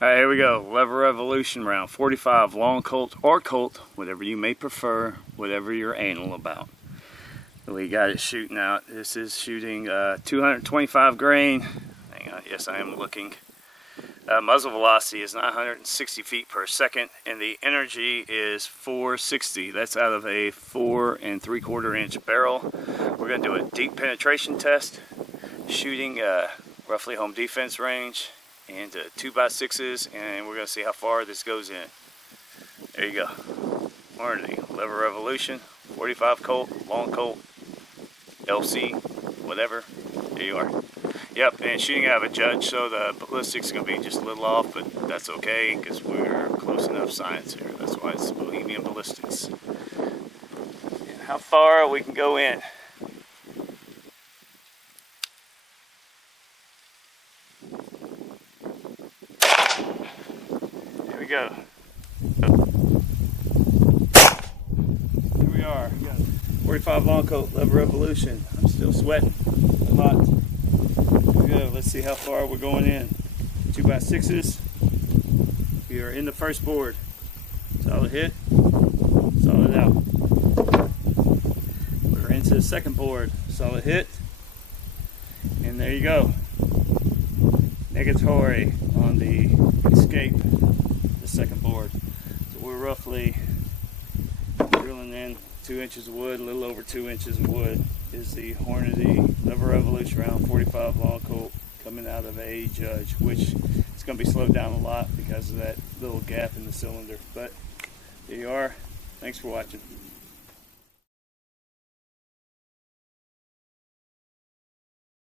All right, here we go. Lever Revolution round 45, long Colt or Colt, whatever you may prefer, whatever you're anal about. We got it shooting out. This is shooting 225 grain. Hang on, yes, I am looking. Muzzle velocity is 960 feet per second, and the energy is 460. That's out of a 4 3/4 inch barrel. We're going to do a deep penetration test, shooting roughly home defense range, and 2x6s, and we're going to see how far this goes in. There you go. Warranty, Lever Revolution, 45 Colt, long Colt, LC, whatever. There you are. Yep, and shooting out of a judge, so the ballistics is going to be just a little off, but that's okay because we're close enough science here. That's why it's Bohemian ballistics. And how far we can go in. Here we go. Here we are. We got 45 long Colt, Lever Revolution. I'm still sweating. I'm hot. Go. Let's see how far we're going in. 2x6s. We are in the first board. Solid hit. Solid out. We're into the second board. Solid hit. And there you go. Negatory on the escape. The second board. So we're roughly drilling in 2 inches of wood, a little over 2 inches of wood. Is the Hornady Lever Revolution round 45 long Colt coming out of a judge, which is going to be slowed down a lot because of that little gap in the cylinder. But there you are. Thanks for watching.